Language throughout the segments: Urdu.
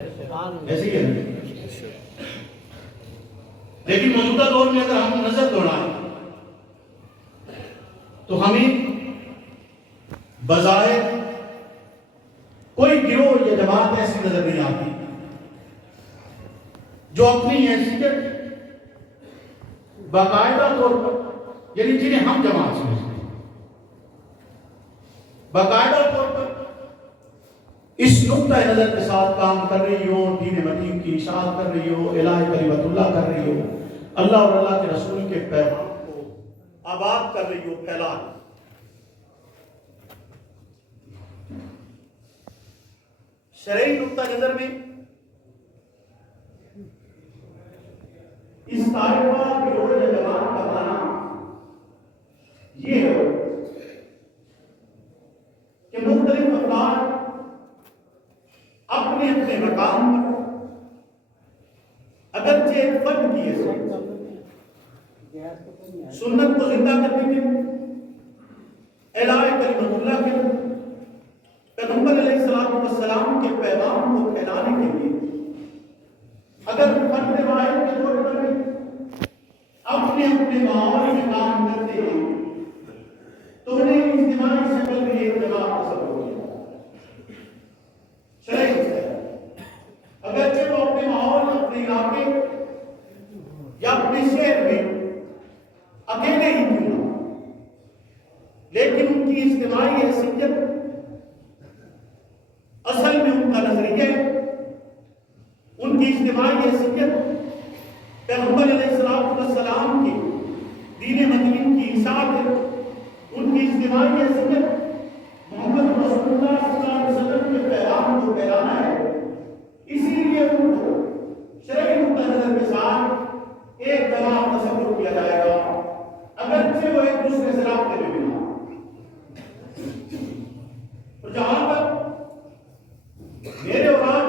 ایسے ہی ہے. لیکن موجودہ دور میں اگر ہم نظر دوڑائیں تو ہمیں بظاہر کوئی گروہ یا جماعت ایسی نظر نہیں آتی جو اپنی حیثیت باقاعدہ طور پر یعنی جنہیں ہم جماعت سمجھتے ہیں باقاعدہ طور پر اس نقطہ نظر کے ساتھ کام کر رہی ہو, دین متین کی اشاعت کر رہی ہو, الہ کلمت اللہ کر رہی ہو, اللہ اور اللہ کے رسول کے پیغام کو آباد کر رہی ہو, پھیلا رہی ہو. شرعی نقطہ نظر میں اس طائفہ گروہ یا جماعت کا معنی یہ ہے کہ مختلف افراد اپنے اپنے مقام پر اگرچہ ایک فرد کی حیثیت سنت کو زندہ کرنے کے لیے, الہ کلمت اللہ کے لیے, پیغمبر علیہ السلام کے پیغام کو پھیلانے کے لیے اگر فرد واحد کے طور پر اپنے اپنے ماحول میں کام کرتے ہیں تو انہیں اجتماعی شکل میں ایک جماعت تصور ہو گیا. شرعی اگرچہ وہ اپنے ماحول, اپنے علاقے یا اپنے شہر میں اکیلے ہی کیوں نہ, لیکن ان کی اجتماعی حیثیت اصل میں ان کا نظریہ, ان کی اجتماعی حیثیت پیغمبر علیہ السلام کے دین متین کی اشاعت ہے, ان کی اجتماعی حیثیت محمد رسول اللہ صلی اللہ علیہ وسلم کے پیغام کو پھیلانا ہے. اسی لیے ان کو شرعی نقطہ نظر کے ساتھ ایک جماعت تصور کیا جائے گا اگرچہ وہ ایک دوسرے سے رابطے میں بھی نہ. اور جہاں تک میرے اور آپ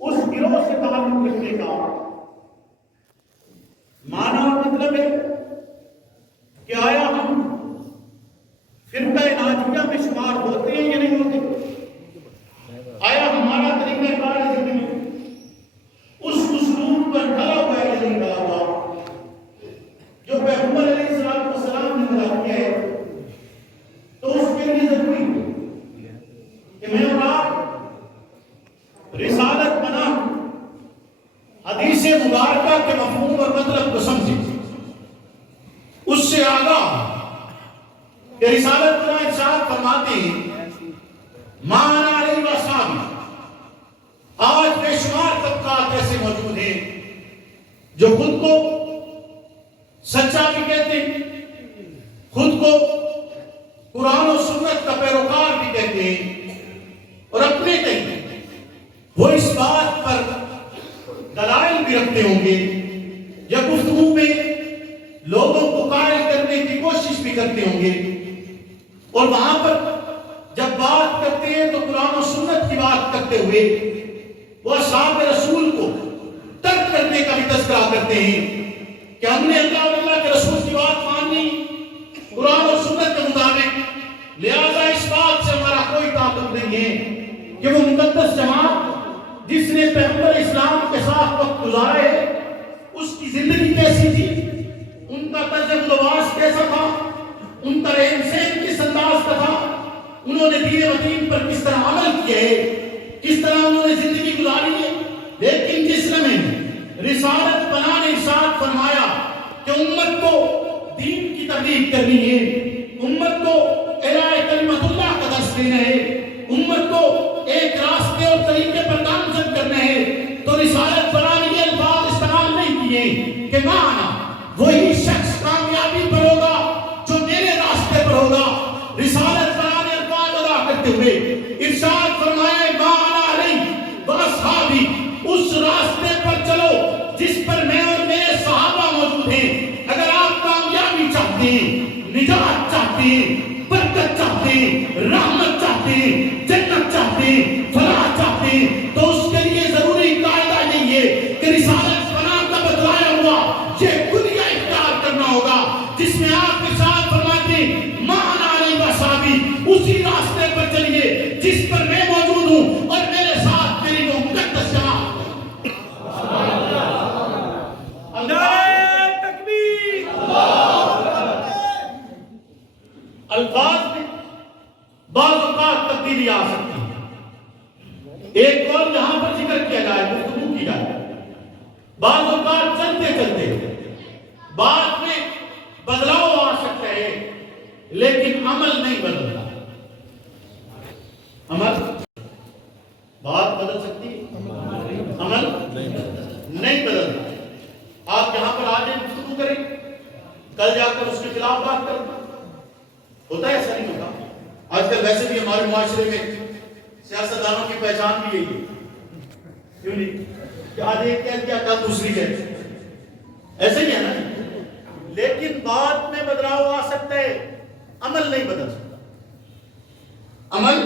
اس گروہ سے تعلق رکھنے کا معنی اور مطلب ہے کہ آیا ہم فرقہ ناجیہ میں شمار ہوتے ہیں یا نہیں ہوتے, آیا ہمارا طریقہ کار زندگی اس اسلوب پر ڈھلا ہوا ہے یا نہیں ڈھلا ہوا جو پیغمبر علیہ السلام نے بتا کیا ہے. تو اس کے لیے ضروری ہے کہ میں اور آپ رسالت بنا حدیث مبارکہ کے مفہوم اور مطلب کو سمجھیں, اس سے آگاہ کہ رسالت بنا ارشاد فرماتے ہیں مانا علیہ وسلم. آج بے شمار طبقات ایسے موجود ہیں جو خود کو سچا بھی کہتے ہیں, خود کو قرآن و سنت کا پیروکار بھی کہتے ہیں, اور اپنے کہتے ہیں وہ اس بات پر دلائل بھی رکھتے ہوں گے یا گفتگو میں لوگوں کو قائل کرنے کی کوشش بھی کرتے ہوں گے, اور وہاں پر جب بات کرتے ہیں تو قرآن و سنت کی بات کرتے ہوئے وہ اصحاب رسول کو ترک کرنے کا بھی تذکرہ کرتے ہیں کہ ہم نے اللہ اور اللہ کے رسول کی بات ماننی قرآن و سنت کے مطابق, لہذا اس بات سے ہمارا کوئی تعلق نہیں ہے کہ وہ مقدس جماعت جس نے پیغمبر اسلام کے ساتھ وقت گزارا ہے اس کی زندگی کیسی تھی, ان کا طرز لباس کیسا تھا, ان کا رہن سہن کس انداز کا تھا, انہوں نے دین متین پر کس طرح عمل کیا ہے, کس طرح انہوں نے زندگی گزاری ہے. لیکن جس میں رسالت بنا نے ارشاد فرمایا کہ امت کو دین کی تبلیغ کرنی ہے, امت کو الہ کلمت اللہ کا درس دینا ہے, امت کو ایک راستے اور طریقے پر گامزن کرنا ہے, تو رسالت بنا نے یہ الفاظ استعمال نہیں کیے کہ مانا وہی شخص کامیابی پر ہوگا جو میرے راستے پر ہوگا. رسالت بنا نے الفاظ ادا کرتے ہوئے ارشاد فرمایا مانا علیہ واصحابی, اس راستے پر چلو جس پر میں اور میرے صحابہ موجود ہیں. اگر آپ کامیابی چاہتے ہیں, نجات چاہتے ہیں, برکت چاہتے ہیں, رحمت چاہتے ہیں, جنت چاہتے ہیں, فلاح چاہتے ہیں, تو اس کے لیے ضروری قاعدہ یہی ہے کہ رسالت بنا کا بتلایا ہوا یہ کلیہ اختیار کرنا ہوگا جس میں آپ کے ساتھ فرماتے ہیں مانا علیہ وصحابی, اسی راستے پر چلیے جس پر میں موجود ہوں اور میرے ساتھ ایک قول یہاں پر ذکر کیا جائے، گفتگو کی جائے، بعض اوقات چلتے چلتے بات میں بدلاؤ آ سکتا ہے لیکن عمل نہیں بدلتا. عمل بات بدل سکتی ہے، عمل نہیں بدلتا. آپ یہاں پر آج گفتگو کریں، کل جا کر اس کے خلاف بات کریں، ہوتا ہے ایسا نہیں ہوتا. آج کل ویسے بھی ہمارے معاشرے میں سیاستدانوں کی پہچان بھی یہی ہے، کیوں نہیں کہ آج ایک کہہ دیا کل دوسری کہہ، ایسے ہی ہے نا. لیکن بات میں بدلاؤ آ سکتا ہے، عمل نہیں بدل سکتا، عمل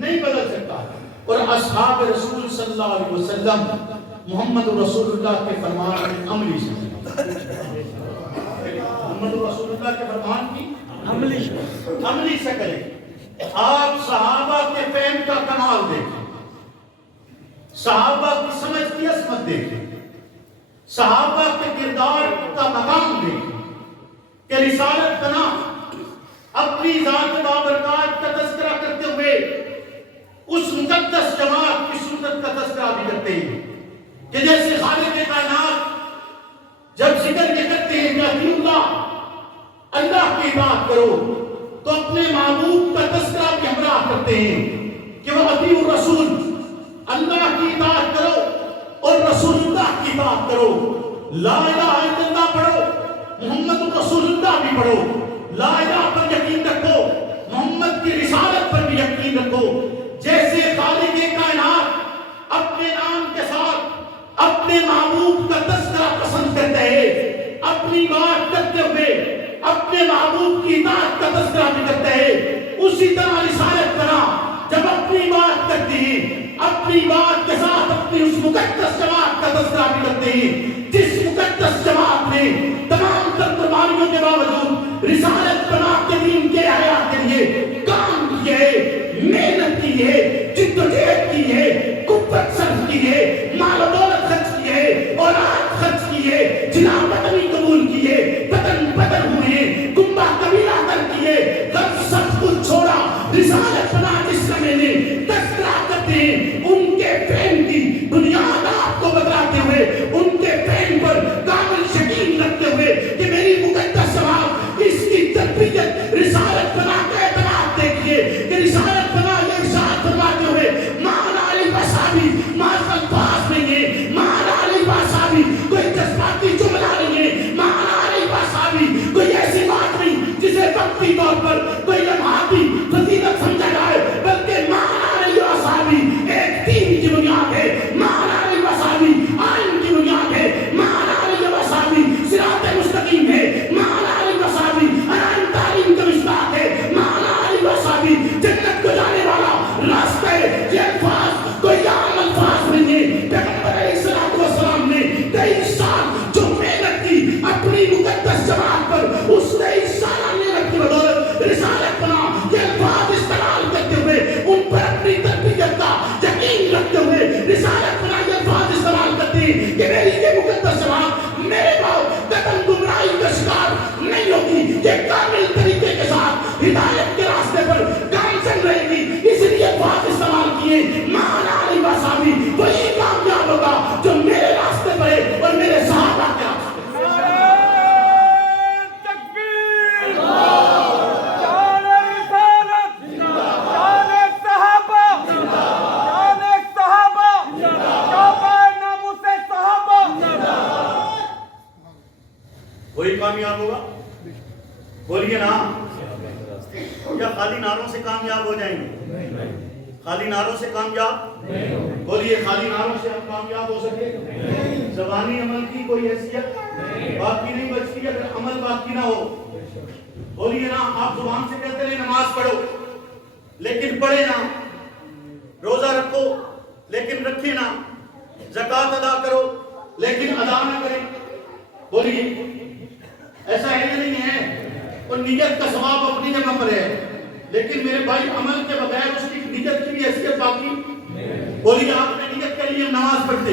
نہیں بدل سکتا. اور اصحاب رسول صلی اللہ علیہ وسلم محمد رسول اللہ کے فرمان کی عملی شکل، محمد رسول اللہ کے فرمان کی عملی شکل ہے. آپ صحابہ کے فہم کا کمال دیکھیں، صحابہ کی سمجھ کی عظمت دیکھیں، صحابہ کے کردار کا مقام دیکھیں کہ رسالت بنا اپنی ذات بابرکات کا تذکرہ کرتے ہوئے اس مقدس جماعت کی سنت کا تذکرہ بھی کرتے ہیں کہ جیسے خالق کائنات جب ذکر یہ کرتے ہیں کہ اطیعوا اللہ، اللہ کی بات کرو، تو اپنے محبوب کا تذکرہ بھی ہمراہ کرتے ہیں کہ وہ اطیعوا الرسول، اللہ کی اطاعت کرو اور رسول اللہ کی بات کرو. لا الہ الا اللہ پڑھو، محمد رسول اللہ بھی پڑھو، لا الہ پر یقین رکھو، محمد کی رسالت پر بھی یقین رکھو. جیسے خالق کائنات اپنے نام کے ساتھ اپنے محبوب کا تذکرہ پسند کرتا ہے، اپنی بات کرتے ہوئے اپنے محبوب کی اطاعت کا تذکرہ بھی کرتا ہے، اسی طرح رسالت بنا جب اپنی بات کرتی ہے اپنی بات کے ساتھ اپنی اس مقدس جماعت کا تذکرہ بھی کرتے ہیں جس مقدس جماعت نے تمام تر قربانیوں کے باوجود رسالت بنا کے دین کے حیات کے لیے کام کیے ہے، محنت کی ہے، جدوجہد کی ہے، قوت صرف کی ہے، مال و دولت خرچ کی ہے، اولاد خرچ کی ہے، جناح وطنی قبول کی ہے، وطن بدر ہوئے، گنبہ قبیلہ در کیے، غرض سب کچھ چھوڑا. رسالت بنا جس کا میں نے تذکرہ کرتے ہیں ان کے فہم کی بنیاد آپ کو بتاتے ہوئے، ان کے فہم پر کامل یقین رکھتے ہوئے کہ میری مقدس جماعت اس کی تربیت رسالت بنا کا اعتماد دیکھیے کہ رسالت بنا یہ ارشاد فرماتے ہوئے مان علی وصحابی معاذ الفاظ نہیں ہے، مان علی وصحابی کوئی جذباتی جملہ نہیں ہے، مان علی وصحابی کوئی ایسی بات نہیں جسے وقتی طور پر کوئی لمحاتی فضیلت سمجھا جائے، بلکہ مان علی وصحابی ایک دین کی بنیاد ہے، مان علی وصحابی آئین کی بنیاد ہے، مان علی وصحابی صراط مستقیم ہے، مان علی وصحابی ارائن تعلیم کا مصباح ہے، مان علی وصحابی جنت کو جانے والا راستہ ہے. یہ الفاظ کوئی عام الفاظ نہیں ہے. پیغمبر علیہ السلام نے 23 سال جو محنت کی اپنی مقدس جماعت پر، اس 23 سالہ محنت کی بدولت رسالت بنا یہ الفاظ استعمال کرتے ہوئے ان پر اپنی تربیت کا یقین رکھتے ہوئے رسالت بنا یہ الفاظ استعمال کرتے ہیں کہ میری یہ مقدس جماعت میرے باؤ قدم گمراہی کا شکار نہیں ہوگی، یہ کامل طریقے کے ساتھ ہدایت کے راستے پر گامزن رہے گی. اس لیے الفاظ استعمال کیے مان علی وصحابی وہی کامیاب ہوگا جو میرے راستے پر ہے اور میرے صحابہ کے راستے. وہی کامیاب ہوگا، بولیے نا. یا خالی نعروں سے کامیاب ہو جائیں گے؟ خالی نعروں سے کامیاب بولیے، خالی نعروں سے ہم کامیاب ہو سکے؟ زبانی عمل کی کوئی حیثیت باقی نہیں بچتی اگر عمل باقی نہ ہو. بولیے نا. آپ زبان سے کہتے ہیں نماز پڑھو لیکن پڑھے نا، روزہ رکھو لیکن رکھے نا، زکوٰۃ ادا کرو لیکن ادا نہ کریں. بولیے ایسا ہے یا نہیں ہے؟ اور نیت کا ثواب اپنی جگہ پر ہے لیکن میرے بھائی عمل کے بغیر اس کی نیت کی بھی حیثیت باقی. بولیے آپ نے نیت کے لیے نماز پڑھتے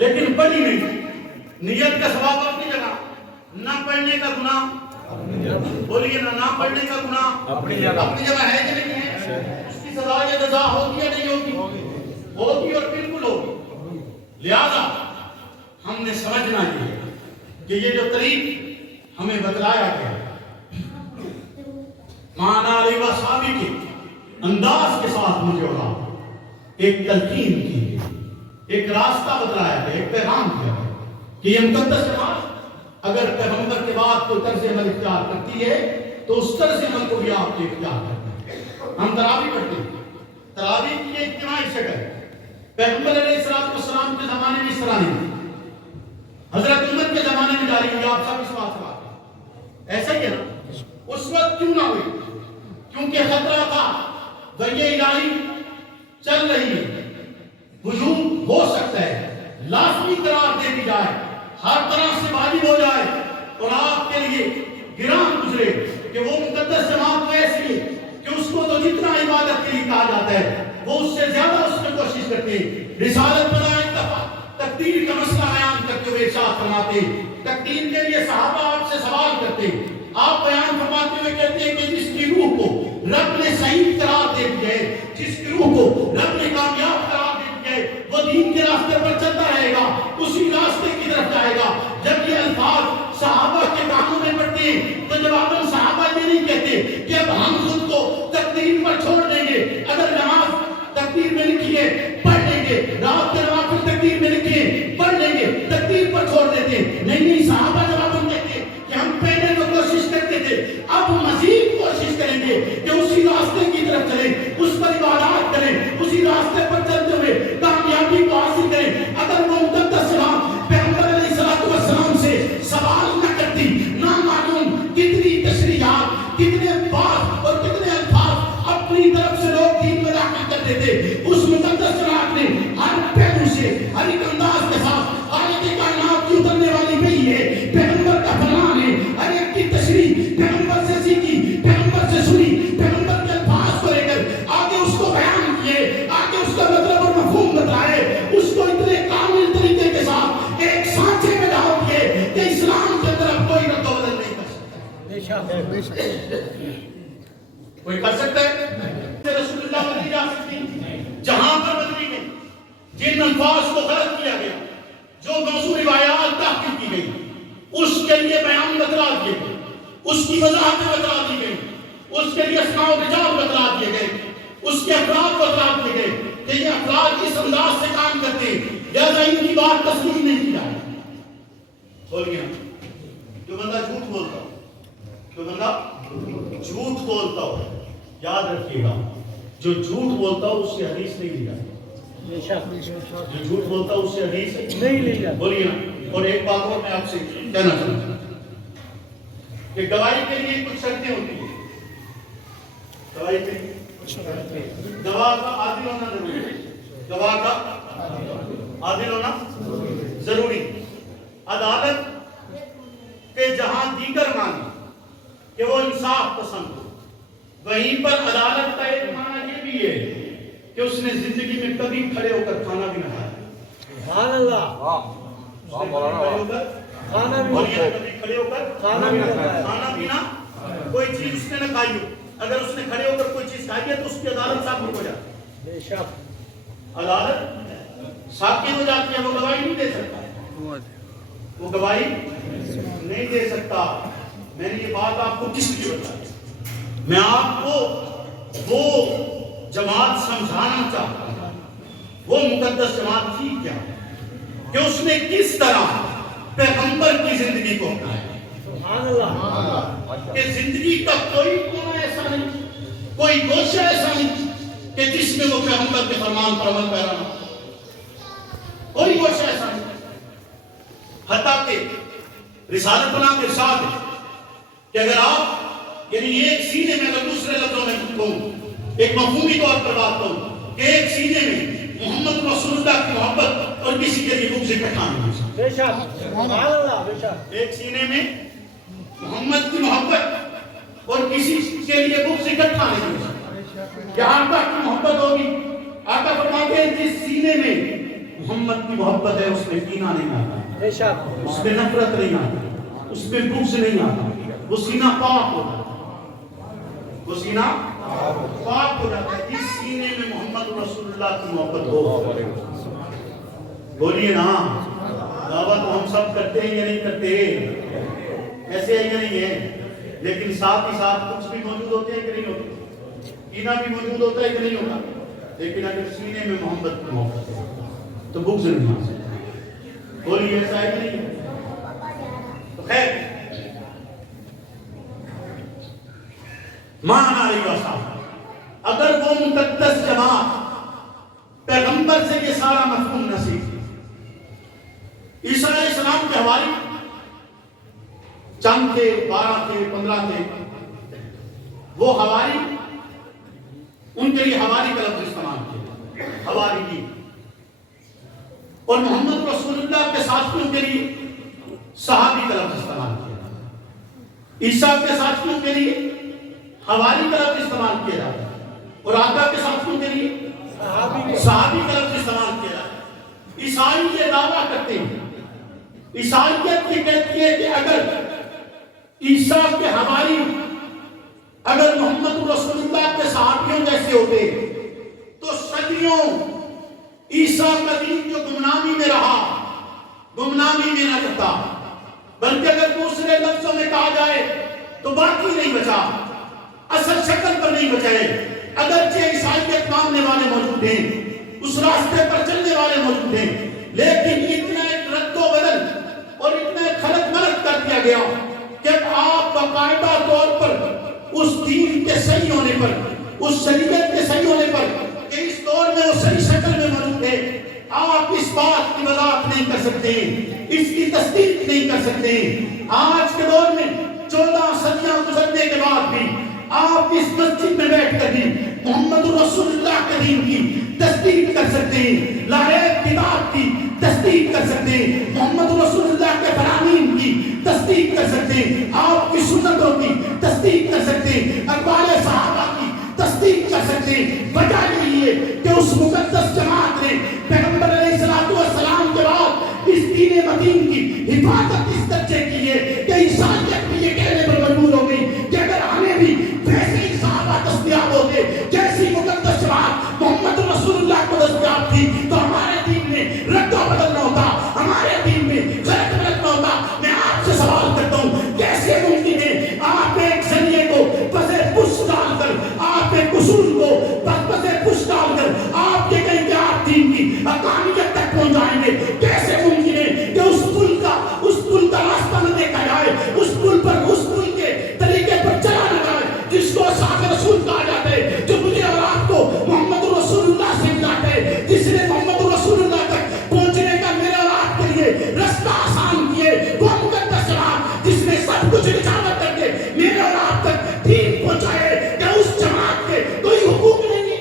لیکن پڑھی نہیں، نیت کا ثواب اپنی جگہ، نہ پڑھنے کا گناہ. بولیے نہ پڑھنے کا گناہ اپنی جگہ ہے کہ نہیں ہے؟ اس کی سزا یا جزا ہوگی یا نہیں ہوگی؟ کہ یہ جو طریق ہمیں بتلایا گیا مانا علیہ وآلہ کے انداز کے ساتھ مجھے اڑا ایک تلقین کی، ایک راستہ بتلایا گیا، ایک پیغام کیا گیا کہ یہ مقدس جماعت اگر پیغمبر کے بعد کوئی طرز عمل اختیار کرتی ہے تو اس طرز عمل کو بھی آپ کے اختیار کرتے ہیں۔ ہم تراویح پڑھتے ہیں، تراویح کی یہ اجتماعی شکل پیغمبر علیہ السلام کے زمانے میں اس طرح نہیں تھی، حضرت عمر کے زمانے میں جاری ہوئی، آپ سب اس بات سے واقف ہیں۔ ایسا ہی ہے نا، اس وقت کیوں نہ ہوئی؟ کیونکہ خطرہ تھا، وحی الہی چل رہی ہے، ہجوم ہو سکتا ہے، لازمی قرار دے دی جائے، ہر طرح سے واجب ہو جائے اور آپ کے لیے گران گزرے کہ وہ مقدس جماعت تو ایسی ہے کہ اس کو تو جتنا عبادت کے لیے کہا جاتا ہے وہ اس سے زیادہ اس میں کوشش کرتے ہیں۔ رسالت بنا ایک دفعہ تقدیر کا مسئلہ بیان کرتے ہوئے ارشاد فرماتے ہیں، تقدیر کے لیے صحابہ آپ سے سوال کرتے ہیں، آپ بیان فرماتے ہوئے کہتے ہیں کہ جس کی روح کو رب نے صحیح قرار دے دیا ہے، جس کی روح کو رب نے کامیاب قرار دے دیا ہے، وہ دین کے راستے پر چلتا رہے گا، اسی راستے کی طرف جائے گا۔ جب یہ الفاظ صحابہ کے کانوں میں پڑتے ہیں تو جواباً صحابہ یہ نہیں کہتے کہ اب ہم خود کو تقدیر پر چھوڑ دیں گے، اگر نماز تقدیر میں لکھی ہے پڑھ لیں گے، رات کے نوافل تقدیر میں لکھی ہے پڑھ لیں گے، تقدیر پر چھوڑ دیتے ہیں۔ نہیں، صحابہ جواباً کہتے ہیں کہ ہم پہلے تو کوشش کرتے تھے، اب مزید کوشش کریں گے کہ اسی راستے کی طرف چلیں، اس پر عبادات کریں، اسی راستے پر چلتے ہوئے کامیابی کو حاصل کریں۔ اگر وہ مقدس جماعت پیغمبر علیہ السلام سے سوال نہ کرتی، نہ معلوم کتنی تشریحات، کتنے بات اور کتنے الفاظ اپنی طرف سے لوگ دین میں داخل کر دیتے، اس مقدس جماعت نے ہر پہلو سے، ہر ایک انداز کے ساتھ خالق کائنات کی اترنے والی وحی ہے، پیغمبر کا فرمان ہے، ہر ایک کی تشریح پیغمبر سے سیکھی، پیغمبر سے سنی، پیغمبر کے الفاظ کو لے کر آگے اس کو بیان کیے، آگے اس کا مطلب اور مفہوم بتائے، اس کو اتنے کامل طریقے کے ساتھ ایک سانچے میں ڈال دیے کہ اسلام کے طرف کوئی رد و بدل نہیں کر سکتا۔ کوئی کر سکتا ہے؟ رسول اللہ بدلی جا سکتی، جہاں پر بدلی گئی، جن الفاظ کو غلط کیا گیا، جو موضوع روایات تحقیق کی گئی، اس کے لیے بیان بتلا دیے گئے، اس کی وضاحتیں بتلا دی گئی، اس کے لیے اسماء و رجال بتلا دیے گئے، اس کے افراد بتلا دیے گئے کہ یہ افراد کس انداز سے کام کرتے ہیں، لہذا ان کی بات تسلیم نہیں کی جائے۔ بولیے جو بندہ جھوٹ بولتا ہو، جو بندہ جھوٹ بولتا ہو، یاد رکھیے گا جو جھوٹ بولتا ہو اس سے حدیث نہیں لی جاتی، جو جھوٹ بولتا ہو اس سے حدیث نہیں لی جاتی۔ بولیے نا۔ اور ایک بات اور میں آپ سے کہنا چاہتا ہوں کہ گواہی کے لیے کچھ شرطیں ہوتی ہیں، گواہی کے لیے گواہ کا عادل ہونا ضروری ہے، گواہ کا عادل ہونا ضروری۔ عدالت کے جہاں دیگر معنی کہ وہ انصاف پسند ہو، وہیں پر عدالت کا ایک معنی یہ بھی ہے کہ اس نے زندگی میں کبھی کھڑے ہو کر کھانا بھی نہ کھایا۔ سبحان اللہ۔ کبھی کھڑے ہو کر کھانا پینا کوئی چیز اس نے نہ کھائی ہو، اگر اس نے کھڑے ہو کر کوئی چیز کھائی ہے تو اس کی عدالت ثابت ہو جاتی ہے، عدالت ثابت ہو جاتی ہے۔ وہ گواہی نہیں دے سکتا، وہ گواہی نہیں دے سکتا۔ میں نے یہ بات آپ کو کس لیے بتائی؟ میں آپ کو وہ جماعت سمجھانا چاہتا ہوں، وہ مقدس جماعت تھی کیا کہ اس نے کس طرح پیغمبر کی زندگی کو اپنایا۔ سبحان اللہ۔ کہ زندگی کا کوئی کونا ایسا نہیں، کوئی گوشہ ایسا نہیں کہ جس میں وہ پیغمبر کے فرمان پر عمل پیرا نہ، کوئی گوشہ ایسا نہیں۔ حتیٰ کہ رسالت بنا کے ارشاد ہے کہ اگر آپ یعنی ایک سینے میں، اگر دوسرے لفظوں میں کہوں، ایک مفہومی طور پر بات کروں کہ ایک سینے میں محمد رسول اللہ کی محبت اور کسی کے لیے بغض اکٹھا نہیں ہو سکتا۔ ایک سینے میں محمد کی محبت اور کسی کے لیے بغض اکٹھا نہیں ہو سکتا۔ کہ آقا کی محبت ہوگی، آقا فرماتے ہیں جس سینے میں محمد کی محبت ہے اس میں کینہ نہیں آتا، اس میں نفرت نہیں آتی، اس میں بغض نہیں آتا، وہ سینہ پاک ہوتا ہے، وہ سینہ پاک ہو جاتا ہے۔ جس سینے میں محمد رسول اللہ کی محبت ہو، بولیے نا، دعوت ہم سب کرتے ہیں یا نہیں کرتے؟ ایسے ہے یا نہیں ہے؟ لیکن ساتھ ہی ساتھ کچھ بھی موجود ہوتے ہیں کہ نہیں ہوتے؟ کینہ بھی موجود ہوتا ہے کہ نہیں ہوتا؟ لیکن اگر سینے میں محبت کی محبت ہے تو بغض نہیں آ سکتا۔ بولیے ایسا ہے کہ نہیں ہے؟ تو خیر معنی علیہ وسلم اگر وہ مقدس جماعت پیغمبر سے یہ سارا مفہوم نہ سیکھی، عیسیٰ علیہ السلام کے حواری چند تھے، 12 تھے، 15 تھے، وہ حواری ان کے لیے حواری کا لفظ استعمال کیا، حواری کی، اور محمد رسول اللہ کے ساتھیوں کے لیے صحابی کا لفظ استعمال کیا۔ عیسیٰ کے ساتھیوں کے لیے حواری کا لفظ استعمال کیا جاتا ہے اور آقا کے ساتھیوں کے لیے صحابی کا لفظ استعمال کیا جاتا ہے۔ عیسائی یہ دعویٰ کرتے ہیں، عیسائیت یہ کہتی ہے کہ اگر عیسیٰ کے حواری اگر محمد رسول اللہ کے صحابیوں جیسے ہوتے تو صدیوں عیسیٰ کا دین جو گمنامی میں رہا گمنامی میں نہ رہتا، بلکہ اگر دوسرے لفظوں میں کہا جائے تو باقی نہیں بچا، اصل شکل پر نہیں بچائے۔ اگرچہ عیسائیت ماننے والے موجود ہیں، اس راستے پر چلنے والے موجود ہیں، لیکن اتنا ایک رد و بدل اور اتنا ایک خلط ملط کر دیا گیا کہ اب آپ باقاعدہ طور پر اس دین کے صحیح ہونے پر، اس شریعت کے صحیح ہونے پر کہ اس دور میں وہ صحیح شکل میں موجود ہے، آپ اس بات کی وضاحت نہیں کر سکتے، اس کی تصدیق نہیں کر سکتے۔ آج کے دور میں 14 صدیاں گزرنے کے بعد بھی آپ اس مسجد میں بیٹھ کر بھی محمد رسول اللہ کے دین کی تصدیق کر سکتے ہیں، لا ریب کتاب کی تصدیق کر سکتے ہیں، محمد رسول اللہ کے فرامین کی تصدیق کر سکتے ہیں، آپ کی سنتوں کی تصدیق کر سکتے ہیں، اقوال صحابہ کی تصدیق کر سکتے ہیں۔ وجہ یہی ہے کہ اس مقدس جماعت نے پیغمبر علیہ الصلوۃ والسلام کے بعد اس دین متین کی حفاظت اس درجے کی ہے کہ عیسائیت بھی یہ کہنے پر مجبور ہو گئی کہ اگر ہمیں بھی ویسے ہی صحابہ دستیاب ہوتے جیسی مقدس جماعت محمد رسول اللہ کو دستیاب تھی تو ہمارے دین میں رد و بدل نہ ہوتا، ہمارے دین میں غلط غلط نہ ہوتا۔ میں آپ سے سوال کرتا ہوں، کیسے ممکن ہے آپ ایک ذریعے کو پس پش ڈال کر، آپ ایک اصول کو پس پش ڈال کر آپ یہ کہیں کہ آپ دین کی حقانیت تک پہنچ جائیں گے؟ کیسے ممکن ہے کہ اس پل کا راستہ نہ دیکھا جائے، اس پل کے طریقے پر چلا نہ جائے جس کو صاحب رسول کہا جاتا ہے، جو مجھے اور آپ کو محمد رسول اللہ سے ملاتا ہے، جس نے محمد رسول اللہ تک پہنچنے کا میرے اور آپ کے لیے رستہ آسان کیے، وہ مقدس جماعت جس نے سب کچھ نجات کر کے میرے اور آپ تک دین پہنچائے، کہ اس جماعت کے کوئی حقوق نہیں ہے؟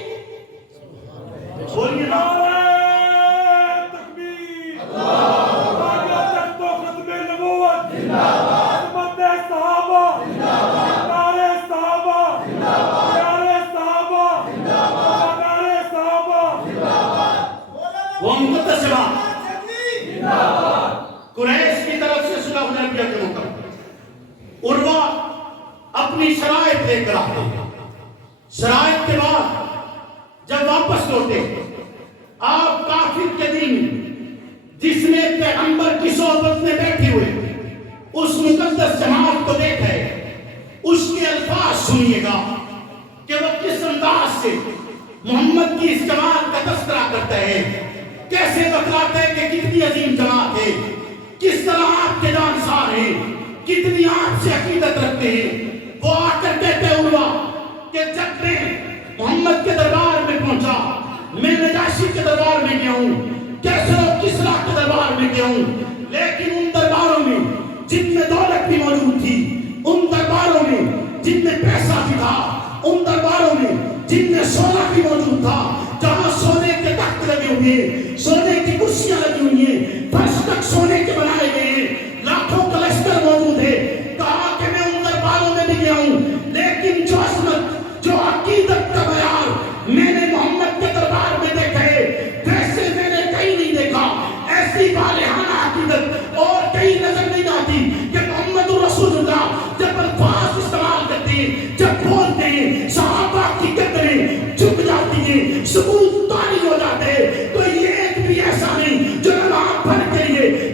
بولیے نا وہ مقدس جماعت قریش کی طرف سے صلح حدیبیہ کے موقع عروہ اپنی شرائط لے کر آتے ہیں، شرائط کے بعد جب واپس لوٹے آپ کافر کے دین جس نے پیغمبر کی صحبت میں بیٹھے ہوئے اس مقدس جماعت کو دیکھا ہے، اس کے الفاظ سنیے گا کہ وہ کس انداز سے محمد کی اس جماعت کا تذکرہ کرتا ہے، کیسے بتلاتا ہے کہ کتنی عظیم جماعت ہے، کس طرح آپ کے جانسار ہیں، کتنی آپ سے عقیدت رکھتے ہیں۔ وہ آ کر کہتے ہوا کہ جب میں محمد کے دربار میں پہنچا، میں نجاشی کے دربار میں گیا ہوں، کیسے کسریٰ کے دربار میں گیا ہوں، لیکن ان درباروں میں جن میں دولت بھی موجود تھی، ان درباروں میں جن میں پیسہ بھی تھا، ان درباروں میں جن میں سونا بھی موجود تھا، جہاں سونے کے تخت لگے ہوئے، سونے کی کرسیاں لگی ہوئی ہیں، فرش تک سونے کے بنائے گئے ہیں، لاکھوں کا لشکر موجود ہے، کہا کہ میں ان درباروں میں بھی گیا ہوں، لیکن جو عظمت، جو عقیدت کا معیار میں نے محمد کے دربار میں دیکھا ہے، ویسے میں نے کہیں نہیں دیکھا۔ ایسی بالغانہ عقیدت اور کہیں نظر نہیں آتی کہ محمد رسول اللہ جب الفاظ استعمال کرتے ہیں، جب بولتے ہیں، صحابہ کی قدریں جھک جاتی ہیں، سکوت طاری ہو جاتے ہیں۔ تو یہ ایک بھی ایسا نہیں جو نماز پڑھ کے لیے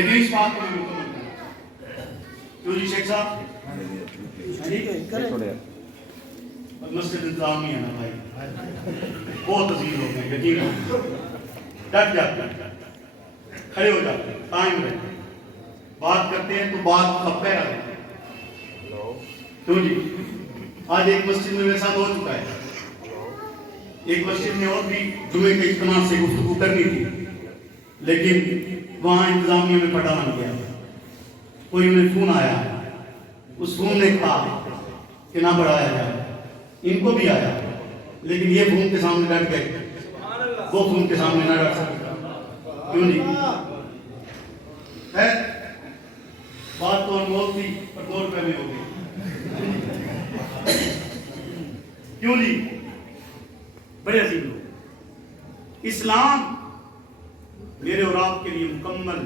لیکن اس بات کو میں مکمل کروں. کیوں جی شیخ صاحب؟ مسجد انتظامیہ ہے نا بھائی، بہت عزیز ہو گئے، یقین ڈٹ جاتے ہیں، کھڑے ہو جاتے ہیں، قائم رہتے ہیں، بات کرتے ہیں تو بات کا پیرا دیتے ہیں. کیوں جی؟ آج ایک مسجد میں میرے ساتھ ہو چکا ہے، ایک مسجد میں اور بھی جمعے کے اجتماع سے گفتگو کرنی تھی، لیکن وہاں انتظامیہ میں پٹا بن گیا. کوئی انہیں فون آیا، اس فون نے کہا کہ نہ بڑھایا جائے، ان کو بھی آیا، لیکن یہ فون کے سامنے ڈٹ گئے، وہ فون کے سامنے نہ ڈٹ سکتا. کیوں نہیں؟ بات تو انمول تھی پر 2 روپے میں ہو گئی. کیوں نہیں؟ بڑے عظیم لوگ. اسلام میرے اور آپ کے لیے مکمل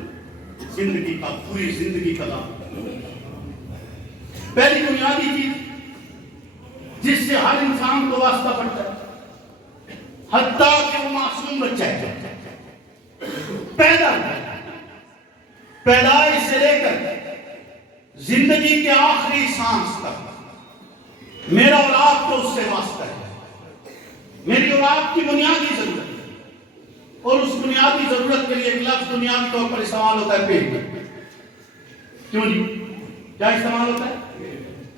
زندگی کا، پوری زندگی کا دام. پہلی بنیادی چیز جس سے ہر انسان کو واسطہ پڑتا ہے، حتیٰ کہ وہ معصوم بچہ ہے، پیدائش سے لے کر زندگی کے آخری سانس تک میرا اور آپ کو اس سے واسطہ ہے. میری اور آپ کی بنیادی ضرورت ہے، اور اس بنیادی ضرورت کے لیے ایک لفظ دنیاوی طور پر استعمال ہوتا ہے، پیٹ. کیوں نہیں؟ کیا استعمال ہوتا ہے؟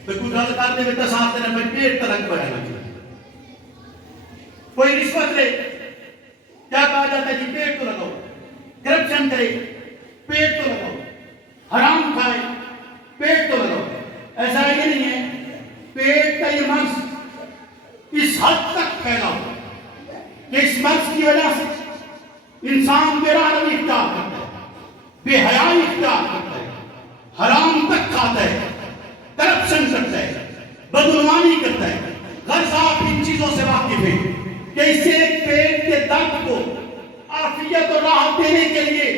تو کوئی گل کرتے ہوئے تو ساتھ دینا بھائی پیٹ ترک بڑھانا چاہیے. کوئی رشوت لے، کیا کہا جاتا ہے جی پیٹ تو لگاؤ. کرپشن کرے، پیٹ تو لگاؤ. حرام کھائے، پیٹ تو لگاؤ. ایسا یہ نہیں ہے. پیٹ کا یہ مرض اس حد تک پھیلا ہوا کہ اس مرض کی وجہ سے انسان بے رحمی اختیار کرتا ہے، بے حیائی اختیار کرتا ہے، حرام تک کھاتا ہے، کرپشن کرتا ہے، بدعنوانی کرتا ہے. غرض آپ ان چیزوں سے واقف ہیں کہ اسے پیٹ کے درد کو عافیت اور راحت دینے کے لیے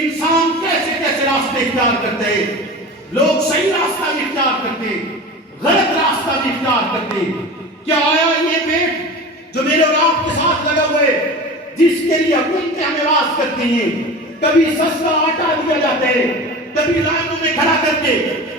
انسان کیسے کیسے راستے اختیار کرتے ہیں. لوگ صحیح راستہ بھی اختیار کرتے ہیں، غلط راستہ بھی اختیار کرتے ہیں. کیا آیا یہ پیٹ جو میرے اور آپ کے ساتھ لگا ہوئے، جس کے لیے حکومتیں ہمیں واس کرتی ہیں، کبھی سستا آٹا دیا جاتا ہے، کبھی لائنوں میں کھڑا کر کے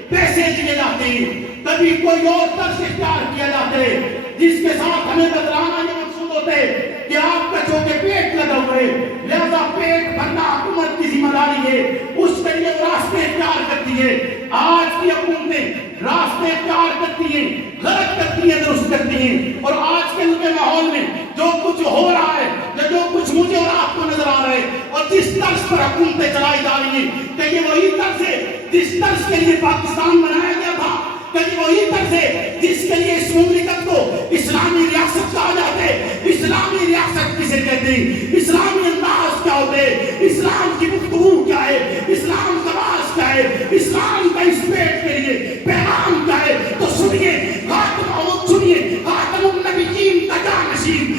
پیسے دیے جاتے ہیں، کبھی کوئی اور طرز اختیار کیا جاتا ہے جس کے ساتھ ہمیں بدلانا یہ مقصود ہوتا ہے کہ آپ کا چونکہ پیٹ لگا ہوئے، لہذا پیٹ بھرنا حکومت کی ذمہ داری ہے، اس کے لیے وہ راستے اختیار کرتی ہے. آج کی حکومتیں راستے اختیار کرتی ہیں، غلط کرتی ہیں، درست کرتی ہیں. اور آج کے ماحول میں جو کچھ ہو رہا ہے یا جو کچھ مجھے اور آپ کو نظر آ رہا ہے، اور جس طرز پر حکومتیں چلائی جا رہی ہیں، کہ یہ وہی طرز ہے جس طرز کے لیے پاکستان بنایا گیا تھا، کہ یہ وہی طرز ہے جس کے لیے اس مملکت کو اسلامی ریاست کہا جاتا ہے. اسلامی ریاست کسے کہتے ہیں؟ اسلامی انداز کیا ہوتے ہیں؟ اسلام کی گفتگو کیا ہے؟ اسلام کا راز کیا ہے؟ اسلام کا اس پیٹ کے لیے پیغام کیا ہے؟ تو سنیے، سنیے خاتم النبیین کا جانشین،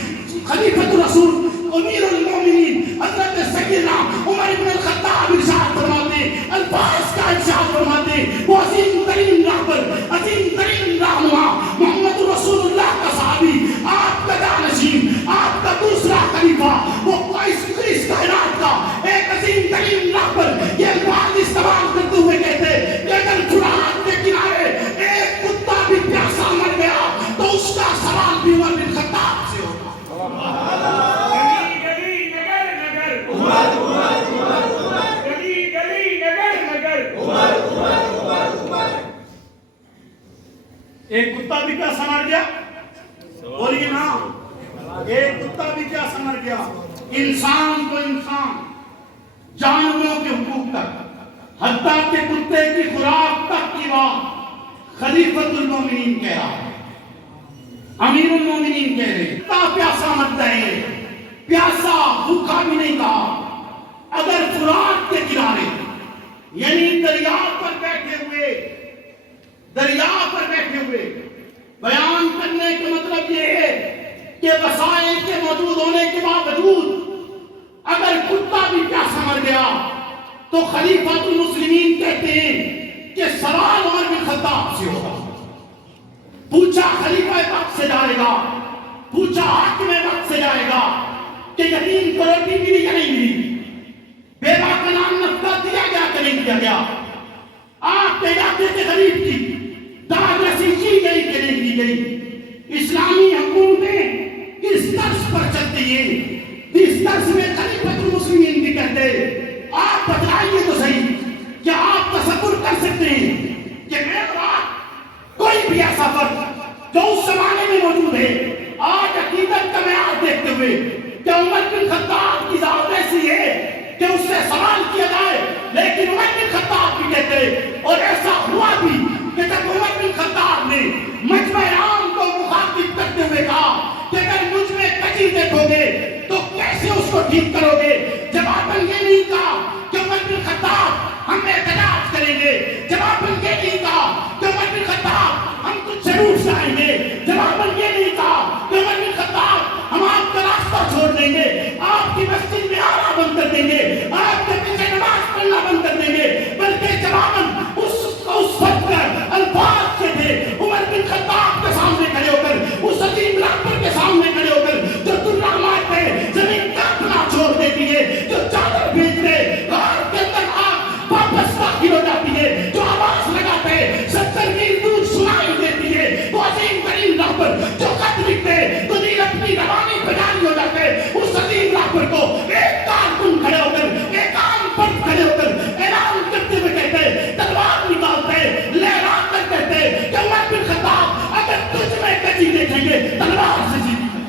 خلیفۃ الرسول، امیر المومنین حضرت سیدنا عمر بن الخطاب ارشاد فرماتے ہیں، الفاظ کا ارشاد فرماتے ہیں، وہ عظیم ترین راہبر، عظیم ترین رہنما، محمد رسول اللہ کا صحابی، آپ کا جانشین، آپ کا دوسرا خلیفہ، وہ اس کائنات کا ایک عظیم ترین راہبر یہ الفاظ استعمال کرتے ہوئے کہتے ہیں کہ اگر فرات کے کنارے ایک کتا بھی پیاسا مر گیا تو اس کا سوال بھی عمر بن خطاب سے ہوگا. ایک کتا بھی پیاسا مر گیا، بولیے نا، ایک کتا بھی پیاسا مر گیا. انسان تو انسان، جانوروں کے حقوق تک، حتیٰ کہ کتے کی خوراک تک کی بات خلیفۃ المومنین کہہ رہا ہے، امیر المومنین کہہ رہے ہیں. کتا پیاسا مرتا ہے، پیاسا بھوکا بھی نہیں کہا. اگر فرات کے کنارے یعنی دریا پر بیٹھے ہوئے، دریا پر بیٹھے ہوئے بیان کرنے کا مطلب یہ ہے کہ وسائل کے موجود ہونے کے باوجود اگر کتا بھی پیاسا مر گیا تو خلیفۃ المسلمین کہتے ہیں کہ سوال عمر بن خطاب سے ہوگا. پوچھا خلیفہ وقت سے جائے گا، پوچھا حاکم وقت سے جائے گا کہ یتیم کو روٹی ملی یا نہیں ملی، بیوہ کا نام نفقہ دیا گیا دیا گیا. آپ کے علاقے کے غریب کی داد رسی کی گئی کہ نہیں کی گئی؟ اسلامی حکومتیں اس طرز پر چلتی ہیں جس طرز میں خلیفۃ المسلمین بھی کہتے. آپ بتائیے تو صحیح، کیا آپ تصور کر سکتے ہیں کہ میں اور آپ کوئی بھی ایسا فرد جو اس زمانے میں موجود ہے آج عقیدت کا معیار دیکھتے ہوئے کہ عمر بن خطاب کی ذات ایسی ہے کہ اس سے سوال کیا جائے، لیکن عمر بن خطاب بھی کہتے. اور ایسا ہوا بھی کہ جب عمر بن خطاب نے مجمع عام کو مخاطب کرتے ہوئے کہا کہ اگر مجھ میں کجی دیکھو گے تو کیسے اس کو ٹھیک کرو گے، جواباً یہ نہیں کہا کہ عمر بن خطاب ہم احتجاج کریں گے، جواباً یہ نہیں کہا کہ عمر بن خطاب ہم کچھ ضرور لائیں گے، جواباً یہ نہیں کہا کہ عمر بن خطاب ہم آپ کا راستہ چھوڑ دیں گے، آپ کی مسجد میں آنا بند کر دیں گے، آپ کے پیچھے نماز پڑھنا بند کر دیں گے، بلکہ جواباً اس وقت پر الفاظ کے تھے عمر بن خطاب کے سامنے کھڑے ہو کر، اس عظیم رہبر کے سامنے کھڑے ہو کر جو درہ مار پہ زمین کانپنا چھوڑ دیتی ہے، جو چادر بھیج دے غار کے اندر آگ واپس داخل ہو جاتی ہے، جو آواز لگاتے 70 میل دور سنائی دیتی ہے، وہ عظیم ترین رہبر جو خط لکھتے تو دل اپنی روانی پہ جاری ہو جاتے. اس عظیم رہبر کو ایک کارکن کھڑے ہو کر، ایک عام فرد کھڑے ہو کر اعلان کرتے ہوئے کہتے، تلوار نکالتے لہرا کر کہتے کہ عمر بن خطاب اگر تجھ میں کجی دیکھیں گے تلوار سے جیتی ہے.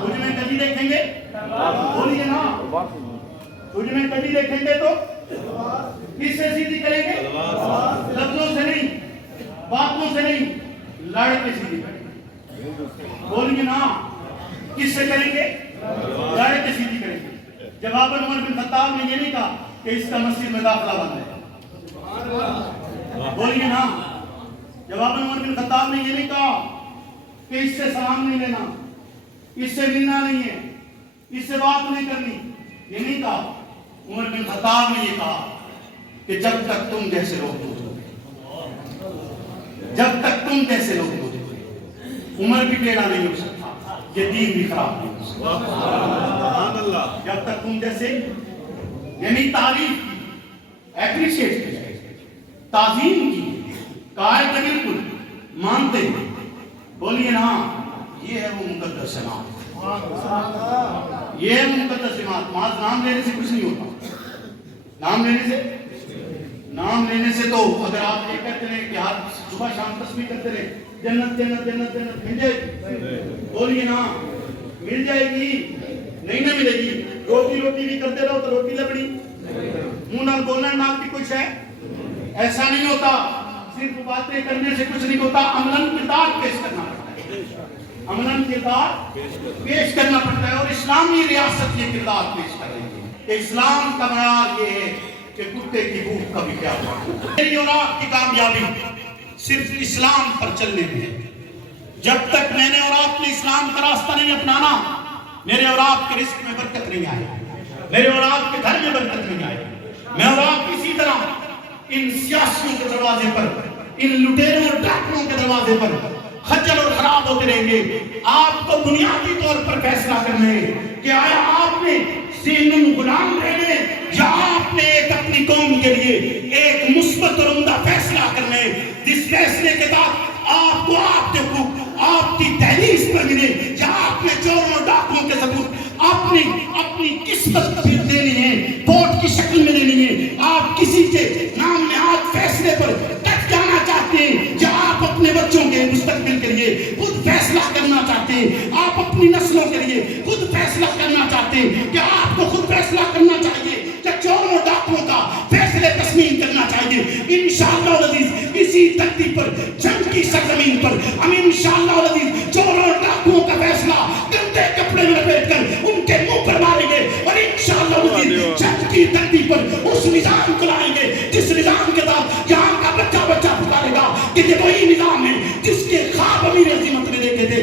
تجھ میں کجی دیکھیں گے، بولیے نا، تجھ میں کجی دیکھیں گے تو کس سے سیدھی کریں گے؟ لفظوں سے نہیں، باتوں سے نہیں، لڑ کے سیدھی کریں گے. بولیے نا، کس سے کریں گے؟ لڑ کے سیدھی کریں گے. جواباً عمر بن خطاب نے یہ نہیں کہا کہ اس کا مسجد میں داخلہ بند ہے. بولیے نا، جواباً عمر بن خطاب نے یہ نہیں کہا کہ اس سے سلام نہیں لینا، اس سے ملنا نہیں ہے، اس سے بات نہیں کرنی، یہ نہیں کہا. عمر بن خطاب نے یہ کہا کہ جب تک تم جیسے لوگ موجود، جب تک تم جیسے لوگ موجود، عمر بھی ٹیڑھا نہیں ہو سکتا، یہ دین بھی خراب نہیں ہو سکتا. جب تک تم جیسے، یعنی تعریف کی، اپریشیٹ کی، تعظیم کی، قائل کے بالکل مانتے ہیں. بولیے نا، یہ ہے وہ مقدس سماعت، یہ ہے مقدس سماعت. ماذ نام لینے سے کچھ نہیں ہوتا. نام لینے سے تو اگر آپ یہ کہتے رہے کہ ہر صبح شام تسبیح کرتے رہے جنت جنت جنت جنت مل جائے گی، بولیے نا، مل جائے گی؟ نہیں نہ ملے گی. روٹی روٹی بھی کرتے رہو تو روٹی لبڑی، منہ نال بولنا نال کی کچھ ہے، ایسا نہیں ہوتا. صرف باتیں کرنے سے کچھ نہیں ہوتا، عملاً کردار پیش کرنا پڑتا ہے، عملاً کردار پیش کرنا پڑتا ہے. اور اسلامی ریاست یہ کردار پیش کر رہی ہے کہ اسلام کا معیار یہ ہے کہ کتے کی بھوک کا بھی کیا ہوا. میری اور آپ کی کامیابی صرف اسلام پر چلنے میں ہے. جب تک میں نے اور آپ نے اسلام کا راستہ نہیں اپنانا، میرے اور آپ کے رزق میں برکت نہیں آئے، میرے اور آپ کے گھر میں برکت نہیں آئے. میں اور آپ اسی طرح ان سیاسیوں کے دروازے پر، ان لٹیروں اور ڈاکوؤں کے دروازے پر خجل اور خراب ہوتے رہیں گے. آپ کو بنیادی طور پر فیصلہ کرنا ہے کہ آیا آپ نے ذہن غلام رہنے یا آپ نے ایک اپنی قوم کے لیے ایک مثبت اور عمدہ فیصلہ کرنا ہے، جس فیصلے کے بعد آپ کو آپ کے حقوق آپ کی دہلیز پر ملے، یا آپ نے چوروں اور ڈاکوؤں کے ثبوت اپنی قسمت پھر دینی ہے، ووٹ کی شکل میں دینی ہے. آپ کسی کے نام نہاد فیصلے پر ڈٹ جانا چاہتے ہیں، یا آپ اپنے بچوں کے مستقبل کے لیے خود فیصلہ کرنا چاہتے ہیں، آپ اپنی نسلوں کے لیے خود فیصلہ کرنا چاہتے ہیں، کہ آپ کو خود فیصلہ کرنا چاہیے کہ چوروں اور ڈاکوؤں کا فیصلے تسلیم کرنا چاہیے. انشاءاللہ العزیز اسی دھرتی پر، جنگ کی سرزمین پر، ہم انشاءاللہ العزیز چوروں اور ڈاکوؤں کا فیصلہ گندے کپڑے میں لپیٹ کر ان کے منہ پر ماریں گے، اور انشاءاللہ العزیز جنگ کی دھرتی پر اس نظام کو لائیں گے جس نظام کے ساتھ یہاں کا بچہ پکارے گا کہ یہ وہی نظام ہے جس کے خواب امیر عظمت نے دیکھے تھے.